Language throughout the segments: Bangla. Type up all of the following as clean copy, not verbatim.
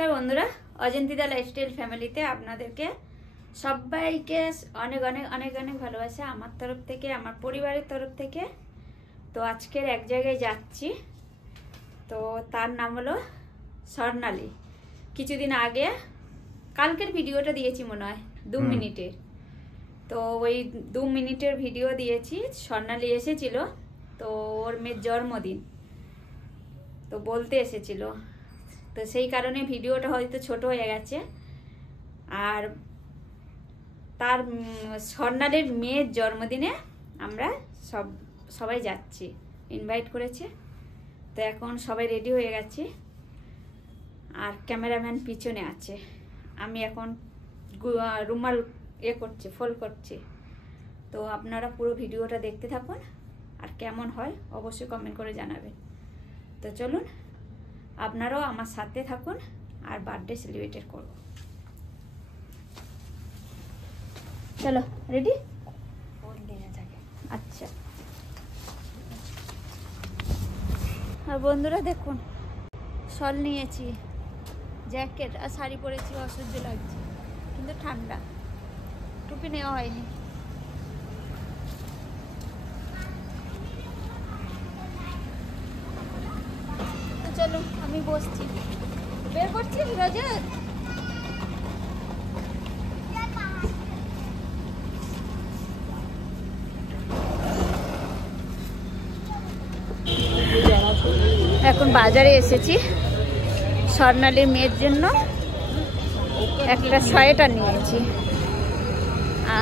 নমস্কার বন্ধুরা, অজন্তিদা লাইফস্টাইল ফ্যামিলিতে আপনাদেরকে সবাইকে অনেক অনেক অনেক অনেক ভালোবাসা আমার তরফ থেকে, আমার পরিবারের তরফ থেকে। তো আজকের এক জায়গায় যাচ্ছি, তো তার নাম হলো স্বর্ণালী। কিছুদিন আগে কালকের ভিডিওটা দিয়েছি মনে হয় 2 মিনিটের, তো ওই 2 মিনিটের ভিডিও দিয়েছি। স্বর্ণালী এসেছিল, তো ওর মেয়ের জন্মদিন তো বলতে এসেছিল, তো সেই কারণে ভিডিওটা হয়তো ছোট হয়ে গেছে। আর তার স্বর্ণালীর মেয়ের জন্মদিনে আমরা সবাই যাচ্ছি, ইনভাইট করেছে। তো এখন সবাই রেডি হয়ে গেছি, আর ক্যামেরাম্যান পিছনে আছে। আমি এখন রুমাল করছি, ফোল্ড করছি। তো আপনারা পুরো ভিডিওটা দেখতে থাকুন, আর কেমন হয় অবশ্যই কমেন্ট করে জানাবেন। তো চলুন আপনারাও আমার সাথে থাকুন, আর বার্থডে সেলিব্রেট করব। চলো রেডি? আচ্ছা, আর বন্ধুরা দেখুন, শল নিয়েছি, জ্যাকেট আর শাড়ি পরেছি, অসহ্য লাগছে কিন্তু ঠান্ডা। টুপি নেওয়া হয়নি। চলো আমি বসছি, বের করছি রজত। এখন বাজারে এসেছি, স্বর্ণালীর মেয়ের জন্য একটা সোয়েটার নিয়েছি,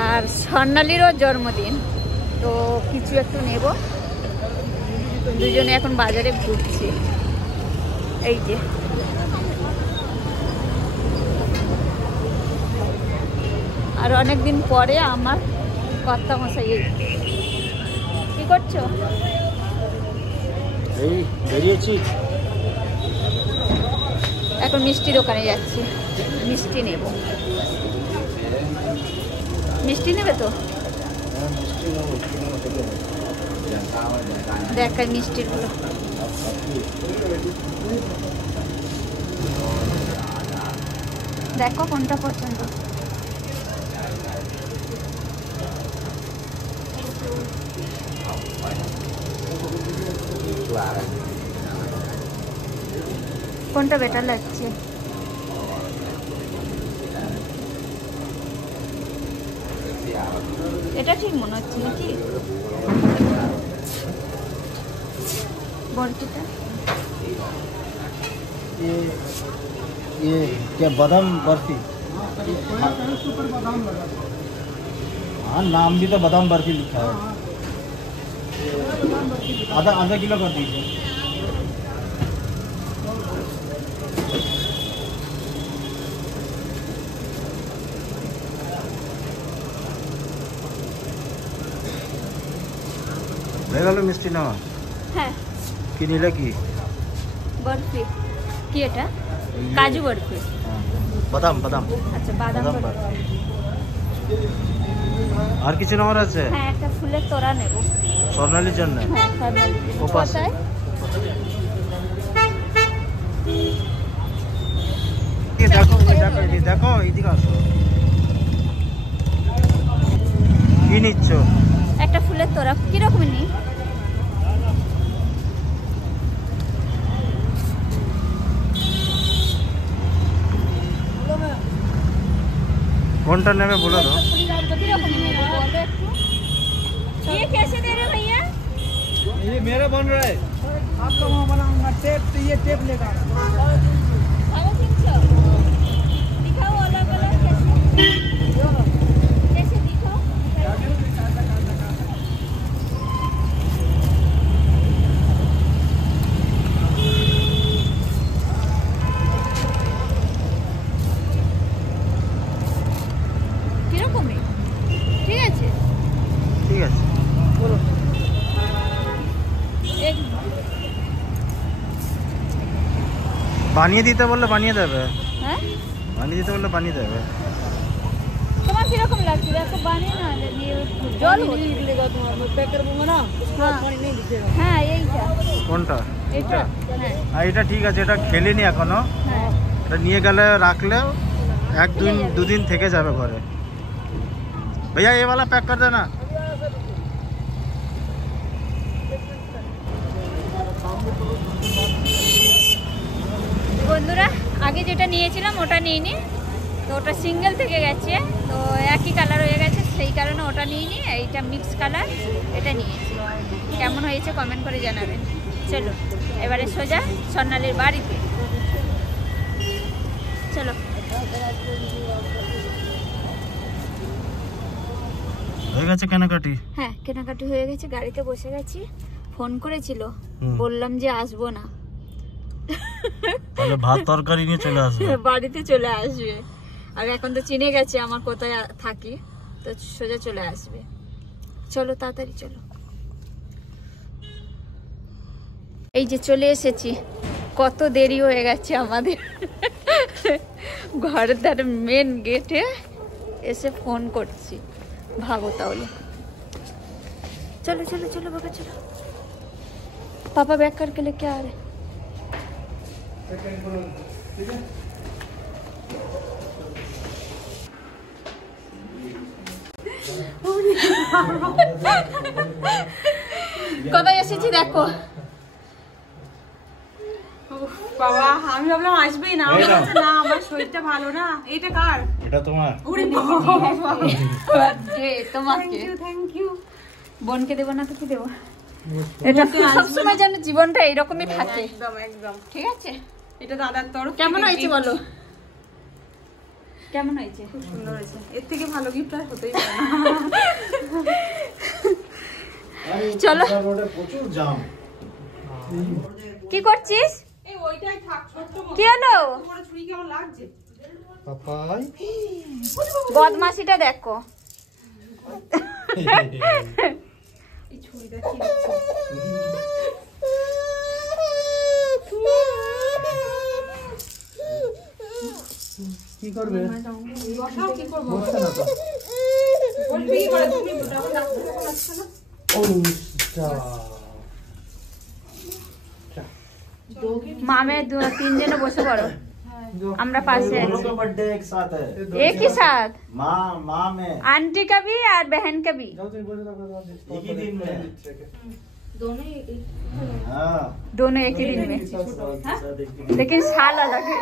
আর স্বর্ণালীরও জন্মদিন, তো কিছু একটু নেব। দুজনে এখন বাজারে ঘুরছি। এই যে আর অনেকদিন পরে আমার কর্তা মশাই। কি করছো? এই বেরিয়েছি, এখন মিষ্টি দোকানে যাচ্ছি, মিষ্টি নেব। মিষ্টি নেবে তো? দেখাই মিষ্টিগুলো। দেখো কোনটা পছন্দ। কোনটা বেটার লাগছে? এটা ঠিক মনে হচ্ছে নাকি? বরফিটা ये क्या बादाम बर्फी? हाँ, नाम भी तो बादाम बर्फी लिखा है। आधा किलो कर दीजिए। হয়ে গেল মিষ্টি নেওয়া? হ্যাঁ। কি নিলে? কি বরফি? কি এটা? কাজু বরফি? বাদাম বাদাম। আচ্ছা, বাদাম বরফি। আর কিছু নেওয়ার আছে? হ্যাঁ, একটা ফুলের তোড়া নেব স্বর্ণালীর জন্য। হ্যাঁ, ও পাশে। দেখো এইদিকে আসো। কি নিচ্ছ? একটা ফুলের তোড়া। কিরকম নি? কোনটা নেবে বলো তো। ये कैसे दे रहे हो भैया? ये मेरा बन रहा है, आपका वहाँ बनाऊंगा टेप, तो ये टेप लेगा। 350 दिखाओ, अलग अलग कैसे दिखाओ। কিরকম? ঠিক আছে, ঠিক আছে বলো। বানিয়ে দিতে বললে বানিয়ে দেবে। হ্যাঁ, বানিয়ে দিতে বললে বানিয়ে দেবে। তোমার কিরকম লাগছে? দেখো বানিয়ে না জল निकलेगा तुम्हारा, मैं पैक कर दूंगा ना, उसके बाद पानी नहीं दिखेगा। হ্যাঁ, এইটা কোনটা? এইটা। হ্যাঁ এটা ঠিক আছে, এটা খেলিনি এখনো। হ্যাঁ, এটা নিয়ে গেলে রাখলেও दो दिन থেকে যাবে ঘরে। भैया ये वाला पैक कर देना। বন্ধুরা আগে যেটা নিয়েছিলাম ওটা নিইনি, তো ওটা সিঙ্গেল থেকে গেছে, তো একই কালার হয়ে গেছে, সেই কারণে ওটা নিইনি। এইটা মিক্স কালার, এটা নিয়েছি। কেমন হয়েছে কমেন্ট করে জানাবেন। চলো এবারে সোজা স্বর্ণালীর বাড়িতে চলো। হয়ে গেছে কেনাকাটি? হ্যাঁ কেনাকাটি হয়ে গেছে, গাড়িতে বসে গেছি। ফোন করেছিল, বললাম যে আসবো না, তাহলে ভাত তরকারি নিয়ে চলে আসবে, বাড়িতে চলে আসবে। আর এখন তো চিনে গেছে আমার কোথায় থাকি, তো সোজা চলে আসবে। চলো তাড়াতাড়ি চলো। এই যে চলে এসেছি, কত দেরি হয়ে গেছে আমাদের। ঘরের ধারে মেন গেটে এসে ফোন করছি, ভাবো তাহলে। चलो चलो चलो बाबा चलो, पापा बैक करके लेके आ रहे। কবে এসেছি দেখো। বাবা আমি ভাবলাম আসবেই না, আমি বলছি না আমার শরীরটা ভালো না। এইটা কার? এটা তোমার? ওরে বাবা বার্থডে তোমাকে। Thank you. বোনকে দেবো না তো কি দেবো? এটা সবসময় যেন জীবনটা এইরকমই থাকে। একদম একদম ঠিক আছে, এটা দাদার তরফ। কেমন হয়েছে বলো, কেমন হয়েছে? খুব সুন্দর হয়েছে, এর থেকে ভালো গিফট আর হতেই পারে না। চলো প্রচুর জাম। কি করছিস? এই ওইটাই থাক, ছোট্ট মতো। কি হলো? তোমার ছুরি কেমন লাগছে? পাপাই বদমাশিটা দেখো। এই ছুরিটা কি হচ্ছে? কি করবে? বসাও, কি করবো? বসছে না তো। বলবি কি করে তুমি? যখন ডাক্তার যখন আসছে না। ও মামে তিনজনে বসে পড়ো, আমরা पास है। दोनों का बर्थडे एक साथ है, एक ही साथ, माँ में आंटी का भी और बहन का भी। एक ही दिन में। दोनों हाँ दोनों एक ही दिन में, लेकिन साल अलग है।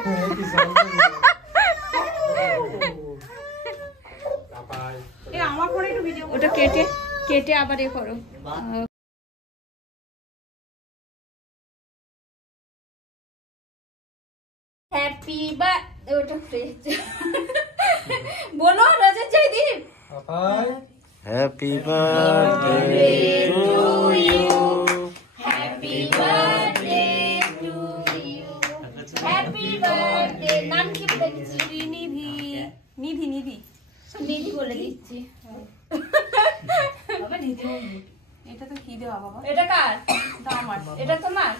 এই আমার ফোনে একটু ভিডিও ওটা কেটে কেটে আবার এ করো। হ্যাপি বার্থডে, ওটা ফ্রেজ বলো Rajat Joydeep. Papai happy birthday to you, happy birthday to you, happy birthday. নাম কি বলে দিচ্ছি? নিধি নিধি নিধি নিধি বলে দিচ্ছি। বাবা নিধি বলবি। এটা তো কি দেওয়া বাবা? এটা কার? এটা আমার। এটা তোমার?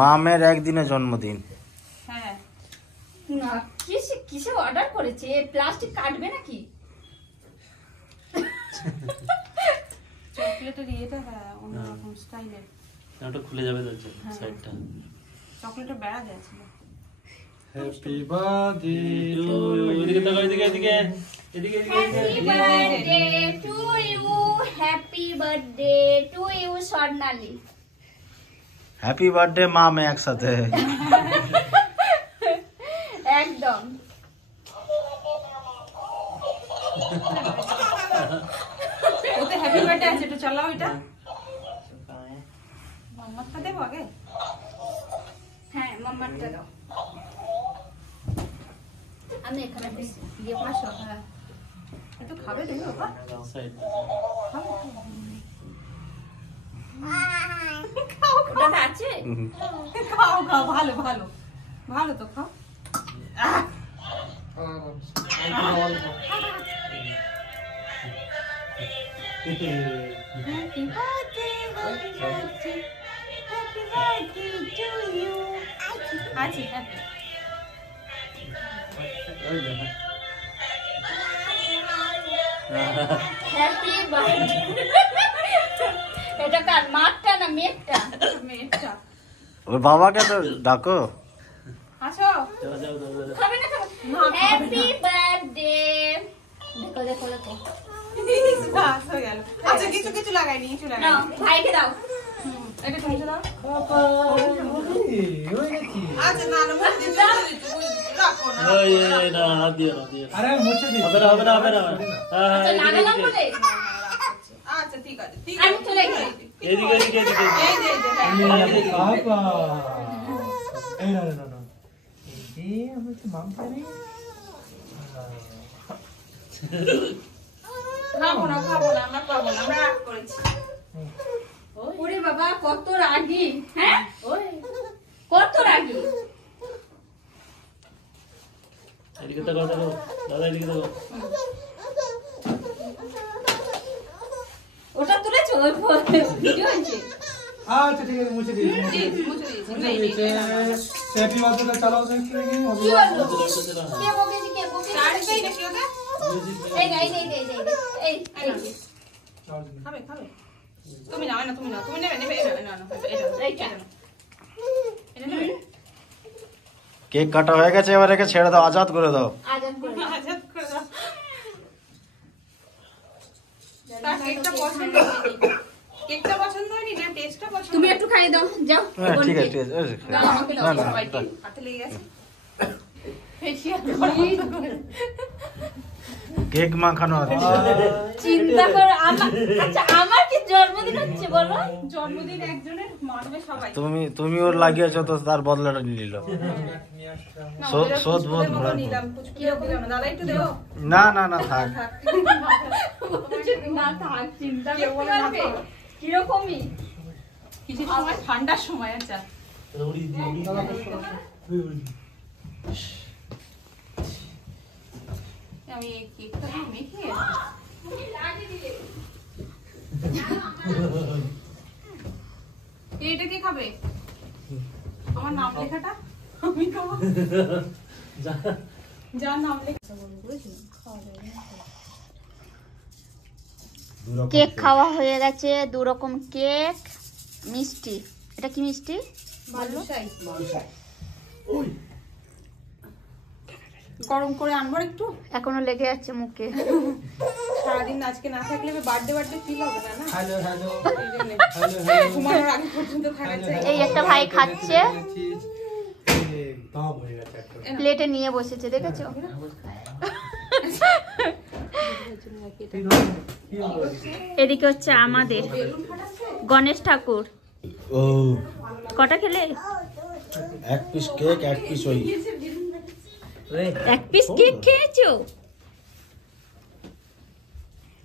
মামের একদিনের জন্মদিন। হ্যাঁ না কিসে অর্ডার করেছে? প্লাস্টিক কাটবে নাকি? চকলেটের ইয়েটা, হ্যাঁ অন্যরকম স্টাইলের। ওটা খুলে যাবে তো সাইডটা। চকলেটের বেড়া দিয়েছিল। হ্যাপি বার্থডে টু এদিকে তাকাও, এদিকে এদিকে এদিকে happy birthday to you, happy birthday to you Swarnali. Happy birthday माँ में एक साथ है। একদম ওতে হ্যাপি বার্থডে আছে, এটা চালাও। এটা মাম্মাটা দেবো আগে। হ্যাঁ মাম্মারটা দাও, আমি এখানে বেশি ইয়ে পাশো। হ্যাঁ একটু খাবে দেখো বাবা। সাইড ওটা আছে? খাও খাও, ভালো ভালো ভালো তো খাও। Happy birthday, happy birthday, happy birthday to you. আছি happy. Happy birthday. এটা কার? মারটা না মেয়েটা? মেয়েটা। और बाबा क्या तो डाको আসো যাও যাও যাও যাও। খাবে না খাবে হ্যাপি বার্থডে দেখো দেখো দেখো আসো গেল আচ্ছা কিছু কিছু লাগাইনি কিছু নাও লাগাইনি ভাইকে দাও এটা তুমি দাও ওই নাকি আচ্ছা না না মুখে দিতে রাখো না ওই এই না হাত দিও না দিও না। আরে মুছে দিই হবে না হবে না হবে না হ্যাঁ আচ্ছা হ্যাঁ, লাগালাম এদিকে, বলে আচ্ছা ঠিক আছে ঠিক আমি আছে চলে গেলাম এদিকে এদিকে এদিকে এই যে বাবা এই না না না এই আমি তো মাম পারি খাবো না আমরা খাবো না আমরা রাগ করেছি ওরে বাবা কত রাগী হ্যাঁ কত রাগী এদিকে তাকাও তাকাও দাদা এদিকে তাকাও ওটা তুলেছো ভিডিও হয়েছে আচ্ছা ঠিক আছে মুছে দিই মুছে দিয়েছি হ্যাপি বার্থডে চালাও দেখি কি বললো কে বকেছি কে বকেছি চার্জটাই নাকি ওটা এই এই এই এই এই এই খাবে খাবে তুমি নাও না তুমি নাও তুমি নেবে নেবে এটা না না এটা এটা নেবে কেক কাটা হয়ে গেছে, এবার একে ছেড়ে দাও, আজাদ করে দাও। আজাদ করে আজাদ করে দাও তার কেকটা পছন্দ হয়নি কেকটা পছন্দ হয়নি না টেস্টটা পছন্দ তুমি একটু খাইয়ে দাও যাও হ্যাঁ ঠিক আছে ঠিক আছে দাও, আমাকে দাও, না না সবাইকে হাতে লেগে গেছে কেক মাখানো হচ্ছে। চিন্তা করো আমার আচ্ছা আমার কি জন্মদিন হচ্ছে বলো জন্মদিন একজনের মানবে সবাই তুমি ওর লাগিয়েছো তো তার বদলাটা নিয়ে নিল। না, শোধ- ওদের শোধ বোধ পুচকুদের মতো ঘোরার নিলাম পুচকুদের দিলাম না দাদা একটু দেবো না না না থাক। না থাক চিন্তা কেউ করতে বলে না পারবে খাও। কিরকমই কিছু সময় ঠান্ডার সময় আচ্ছা উড়ি দি উড়ি আমি এই কেকটা মেখে এইটা কি খাবে আমার নাম লেখাটা আমি খাবো যা যার নাম লেখা কেক খাওয়া হয়ে গেছে, 2 রকম কেক, মিষ্টি। এটা কি মিষ্টি? বালুশাই গরম করে আনবো একটু এখনো লেগে যাচ্ছে মুখে। সারাদিন আজকে না থাকলে বার্থডে ফিল হবে না না হ্যালো হ্যালো এই জন্যে। হ্যালো হ্যালো ঘুমানোর আগে পর্যন্ত থাকা চাই এই একটা ভাই খাচ্ছে, দাম হয়ে গেছে একটা প্লেটে নিয়ে বসেছে, দেখেছো? এদিকে হচ্ছে আমাদের গণেশ ঠাকুর। ও কটা খেলে? এক পিস কেক, এক পিস ওই 1 পিস কেক খেয়েছো?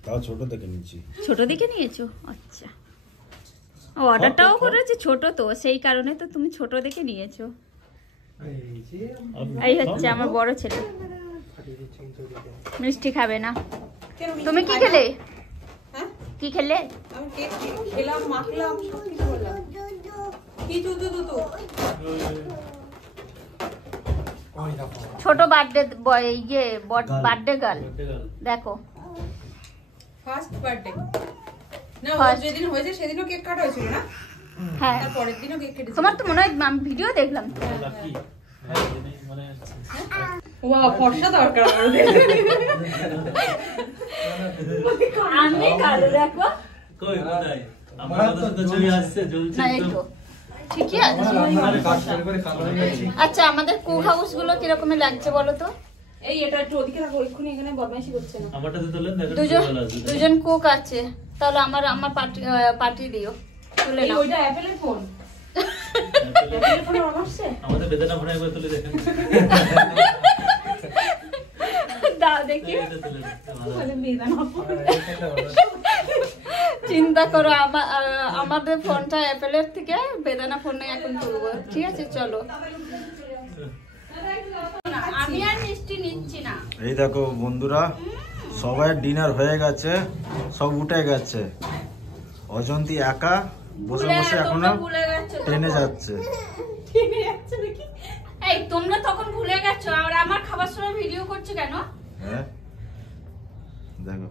তাও ছোট দেখে নিচ্ছি। ছোট দেখে নিয়েছো? আচ্ছা, অর্ডারটাও করেছে ছোট, তো সেই কারণে তো তুমি ছোট দেখে নিয়েছো। এই যে এই হচ্ছে আমার বড় ছেলে, মিষ্টি খাবে না। কেন মিষ্টি তুমি কি খাই না? খেলে? হ্যাঁ কি খেলে? আমি কেক খেলাম মাখলাম সব কিছু করলাম কি দুধ ওই দেখো ছোট বার্থডে ইয়ে বার্থডে গার্ল, দেখো ফার্স্ট বার্থডে না ও First. যেদিন হয়েছে সেদিনও কেক কাটা হয়েছিল না হ্যাঁ। তার পরের দিনও কেক কেটেছিল তোমার তো মনে হয় আমি ভিডিও দেখলাম। লাকি মানে ওয়া ফর্সা দরকার আমাদের আমি কালো দেখো কই কোথায় আমার কথা তো ছবি আসছে জ্বলছে না, এই তো ঠিকই আছে। কাজ করে কালো হয়ে গেছে আচ্ছা, আমাদের কুক হাউস গুলো কিরকম লাগছে বলো তো? এই এটা একটু ওদিকে রাখো ওইখানে এখানে বদমাইশি করছে না আমারটাতে তোলেন দেখেন দুজন কুক আছে, তাহলে আমার পার্টি দিও, তুলে এই নাও। ওইটা অ্যাপেলের ফোন অ্যাপেলের ফোন অন আসছে আমাদের বেদনা ফোনে একবার তুলে দেখেন দাও দেখি। এটা তুলে ভালো তাহলে বেদানা ফোন চিন্তা করো, আমাদের ফোনটা অ্যাপেলের থেকে বেদানা ফোনে এখন তুলবো। ঠিক আছে চলো, আমি আর মিষ্টি নিচ্ছি না। এই দেখো বন্ধুরা, সবাই ডিনার হয়ে গেছে, সব উঠে গেছে, অজন্তি একা বসে বসে এখনো ভুলে গেছো ট্রেনে যাচ্ছে। এই তোমরা তখন ভুলে গেছো, আর আমার খাবার সময় ভিডিও করছো কেন? হ্যাঁ দেখো,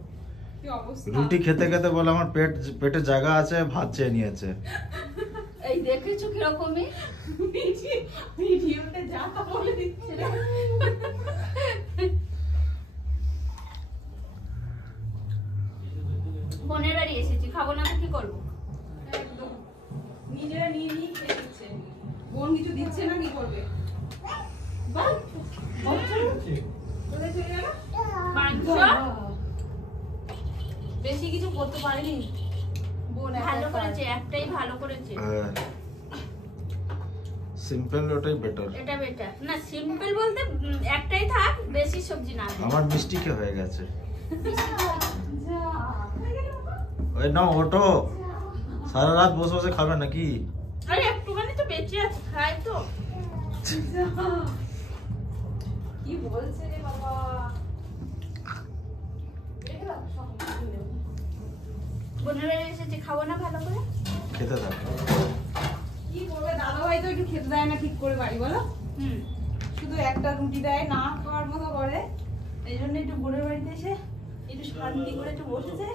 কি অবস্থা রুটি খেতে খেতে বলে আমার পেটে জায়গা আছে, ভাত চেয়ে নিয়েছে। এই দেখেছো কিরকমই ভিডিওতে যা তা বলে দিচ্ছে রে। বোনের বাড়ি এসেছি, খাবো না তো কি করবো? একদম নিজেরা নিয়ে নিয়ে খেয়ে দিচ্ছে। বোন কিছু দিচ্ছে না, কি করবে? বাহ, কোথায় চলে গেল? মাংস বেশি কিছু করতে পারেনি বোন। ভালো করেছে, একটাই ভালো করেছে। সিম্পল ওটাই বেটার। এটা বেটার না, সিম্পল বলতে একটাই থাক, বেশি সবজি না দিই। আমার মিষ্টি কে হয়ে গেছে। ওই না ওটো সারা রাত বসে বসে খাবে নাকি? আরে একটুখানি তো বেঁচে আছে, খাই তো। কি বলছে রে বাবা? বোনের বাড়ি এসেছি, খাবো না ভালো করে? খেতে থাক। কি করবে দাদা ভাই তো একটু খেতে দেয় না ঠিক করে বাড়ি, বলো? হুম, শুধু একটা রুটি দেয়, না খাওয়ার মতো করে। এই জন্য একটু বোনের বাড়িতে এসে একটু শান্তি করে একটু বসেছে।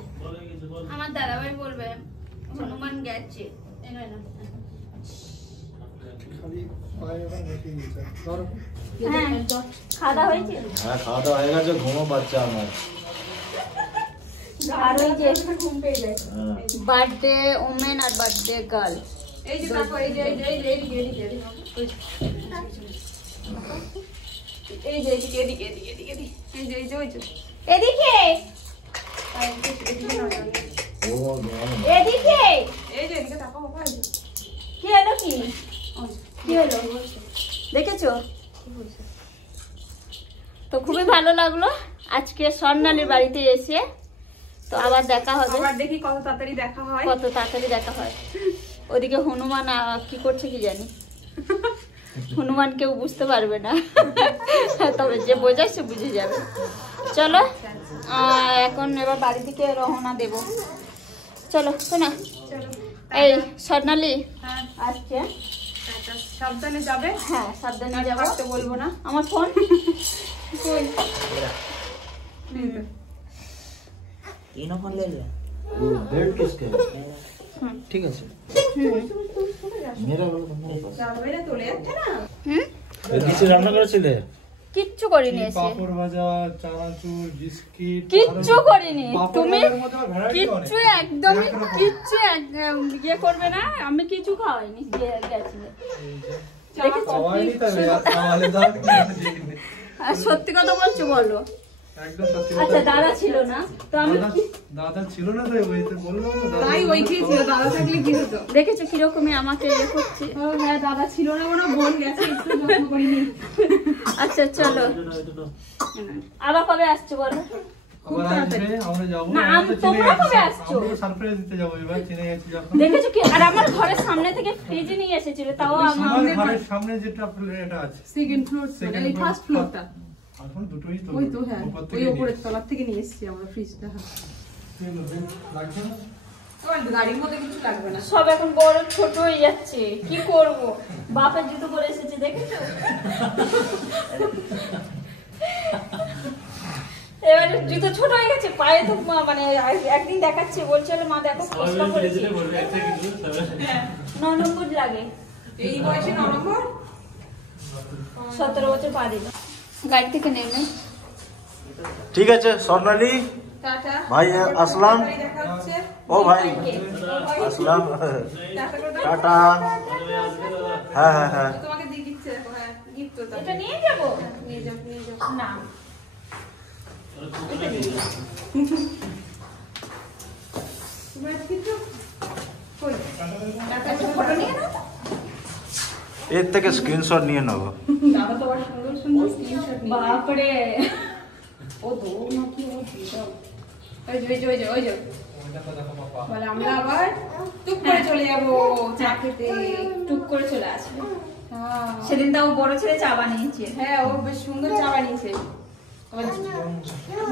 আমার দাদাভাই বলবে হনুমান গেছে। এনো এনো। হ্যাঁ, খাওয়া দাওয়া হয়েছে? হ্যাঁ খাওয়া দাওয়া হয়ে গেছে, ঘুমো বাচ্চা আমার। আর ওই যে ঘুম পেয়ে যায়। হ্যাঁ। Birthday women are birthday girl. এই যে দেখো, এই যে এই যে এদিকে এদিকে এদিকে এই যে এদিকে এদিকে এদিকে এদিকে এদিকে এই যে এই যে ওই যে এদিকে আর এদিকে না, ও বাবা। এদিকে। এই যে এদিকে তাকাও বাবা। এই যে কি হলো? কি কি হলো দেখেছো তো? খুবই ভালো লাগলো আজকে স্বর্ণালীর বাড়িতে এসে। তো আবার দেখা হবে, আবার দেখি কত তাড়াতাড়ি দেখা হয়। কত তাড়াতাড়ি দেখা হয়। ওদিকে হনুমান কি করছে কি জানি, হনুমান কেউ বুঝতে পারবে না, তবে যে বোঝায় সে বুঝে যাবে। চলো এখন এবার বাড়ি থেকে রওনা দেব। চলো শোনা, চলো এই স্বর্ণালী হ্যাঁ, আসছে। টাটা। সাবধানে যাবে। হ্যাঁ সাবধানে আর যাবো। থাকতে বলবো না। আমার ফোন बेड किसके है? ठीक है सर। मेरा वाला बंदा है पास। যাবে না, চলে যাচ্ছে না। হুম, এ কিছু রান্না করেছিলে? কিচ্ছু করিনি এসে, পাপড় ভাজা, চানাচুর, বিস্কিট, কিচ্ছু করিনি। পাপড় তুমি ভাজার মধ্যে আবার variety অনেক। কিচ্ছু একদমই কিচ্ছু ইয়ে করবে না। আমি কিছু খাওয়াইনি, গেছিলে দেখেছো? খাওয়াইনি তবে আর খাওয়ালে দাও কি? আর সত্যি কথা বলছো বলো? একদম সত্যি কথা। আচ্ছা দাদা ছিল না তো আমি দাদা ছিল না তাই ওই তো বললাম না দাদা। তাই ওই খেয়েছিল, দাদা থাকলে কি হতো? দেখেছো কিরকমই আমাকে ইয়ে করছে। ও হ্যাঁ, দাদা ছিল না, কোনো বোন গেছে, একটু যত্ন করিনি। আচ্ছা চলো, আবার কবে আসছো বলো? খুব আবার তাড়াতাড়ি। আসবে, আমরা যাবো। না, আমরা তো চিনে তোমরা গেছি। কবে আসছো? আমরা তো সারপ্রাইজ দিতে যাবো এবার, চিনে গেছি যখন। দেখেছো কি? আর আমার ঘরের সামনে থেকে ফ্রিজ নিয়ে এসেছিল, তাও আমার আমার ঘরের সামনে যেটা এটা আছে, সেকেন্ড ফ্লোর, Second এই floor। ফার্স্ট ফ্লোরটা। এখন দুটোই তো ওই তো হ্যাঁ, উপর ওই থেকে উপরের তলার থেকে নিয়ে এসেছি আমরা ফ্রিজটা। হ্যাঁ, লাগছে না? আমার গাড়ির মধ্যে কিছু লাগবে না। সব এখন বড় ছোট হয়ে যাচ্ছে, কি করব? বাপের জুতো পরে এসেছে দেখেছো? এবারে জুতো ছোট হয়ে গেছে, পায়ে তো মানে একদিন দেখাচ্ছে, বলছিল মা দেখো ফসকা করেছি। 9 নম্বর লাগে, এই বয়সে 9 নম্বর। 17 বছর পা দিল গাড়ি থেকে নেমে। ঠিক আছে স্বর্ণালী টাটা ভাই আসলাম। তাড়াতাড়ি দেখা হচ্ছে। ও ভাই আসলাম, টাটা করে দাও। টাটা। হ্যাঁ হ্যাঁ হ্যাঁ ও তোমাকে দিয়ে দিচ্ছে, দেখো, হ্যাঁ গিফট তো এটা নিয়ে যাব নিয়ে যাও নিয়ে যাও। না, তুমি আজকে তো কই টাটা একটা ফটো নিয়ে নাও তো। এর থেকে স্ক্রিনশট নিয়ে নেবো। দাদা তো আবার সুন্দর সুন্দর স্ক্রিনশট নিয়ে বাপরে, ও তো নাকি ও দিদাও। ওই যে ওই যে ওই যে ওই যে দেখো দেখো বাবা। বলে আমরা আবার টুক করে চলে যাবো চা খেতে। টুক করে চলে আসবে। হ্যাঁ সেদিন তাও বড় ছেলে চা বানিয়েছে। হ্যাঁ, ও বেশ সুন্দর চা বানিয়েছে।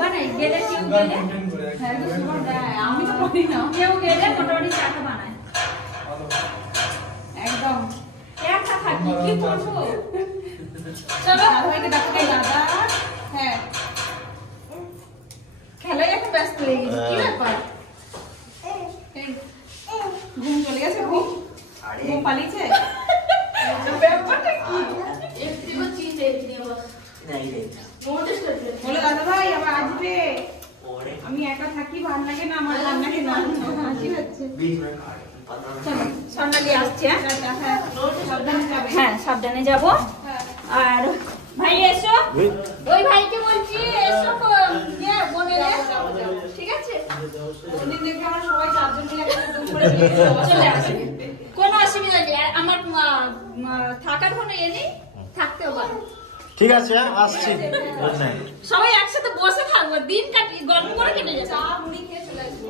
বানাই গেলে কেউ সুগার গেলে, মেনটেন করে হ্যাঁ তো একদম। সুন্দর দেয়, আমি তো পারি না কেউ গেলে মোটামুটি চাটা বানায়। ভালো। একদম। একা থাকি কি করবো? চলো দাদাভাইকে ডাকো। এই দাদা, হ্যাঁ খেলায় এখন ব্যস্ত হয়ে গেছে, কি ব্যাপার? এই ঘুম চলে গেছে, ঘুম वो पालीছে বলে দাদা ভাই আবার আসবে আমি একা থাকি ভালো লাগে না আমার রান্না কে না হাসি হচ্ছে চলো সোনালি আসছে হ্যাঁ সাবধানে যাবে হ্যাঁ সাবধানে যাব আর ভাই এসো ওই ভাইকে বলছি এসো ইয়ে বোনেরে ঠিক আছে সেদিন দেখে আমরা সবাই চারজন মিলে একটা দুম করে চলে আসবে কোনো অসুবিধা নেই আর আমার থাকার কোনো ইয়ে নেই থাকতেও পারো ঠিক আছে আসছি গুড নাইট সবাই একসাথে বসে থাকবো দিন কাটি গল্প করে কেটে যাবে চা মুড়ি খেয়ে চলে আসবো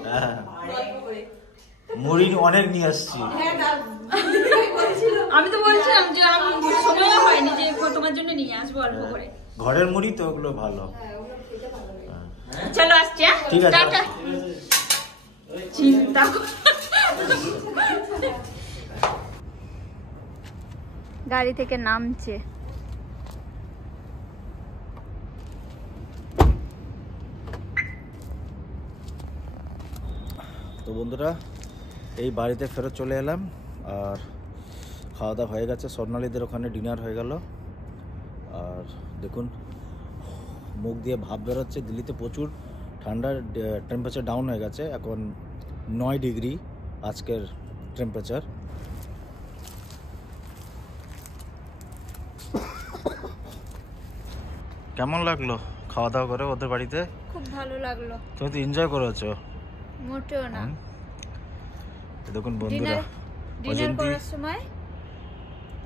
গল্প করে মুড়ি অনেক নিয়ে আসছি হ্যাঁ দাও আমি তো বলছিলাম যে আমি সময় হয়নি যে তোমার জন্য নিয়ে আসবো অল্প করে ঘরের মুড়ি তো ওগুলো ভালো চলো আসছি হ্যাঁ ঠিক আছে টাটা চিন্তা গাড়ি থেকে নামছে তো বন্ধুরা এই বাড়িতে ফেরত চলে এলাম আর খাওয়া দাওয়া হয়ে গেছে স্বর্ণালীদের ওখানে ডিনার হয়ে গেল আর দেখুন মুখ দিয়ে ভাপ বেরোচ্ছে দিল্লিতে প্রচুর ঠান্ডা টেম্পারেচার ডাউন হয়ে গেছে এখন 9 ডিগ্রি আজকের টেম্পারেচার কেমন লাগলো খাওয়া দাওয়া করে ওদের বাড়িতে খুব ভালো লাগলো তুমি তো এনজয় করেছো মোটেও না দেখুন বন্ধুরা ডিনার করার সময়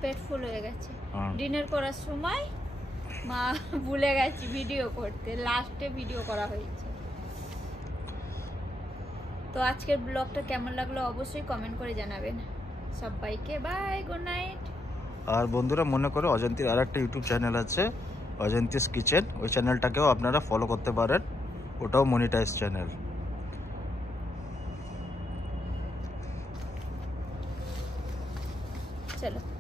পেট ফুল হয়ে গেছে ডিনার করার সময় মা ভুলে গেছি ভিডিও করতে লাস্টে ভিডিও করা হয়েছে তো আজকের ব্লগটা কেমন লাগলো অবশ্যই কমেন্ট করে জানাবেন সবাইকে বাই গুড নাইট আর বন্ধুরা মনে করে অজন্তীর আর একটা ইউটিউব চ্যানেল আছে অজন্তীস কিচেন ওই চ্যানেলটাকেও আপনারা ফলো করতে পারেন ওটাও মনিটাইজ চ্যানেল চলো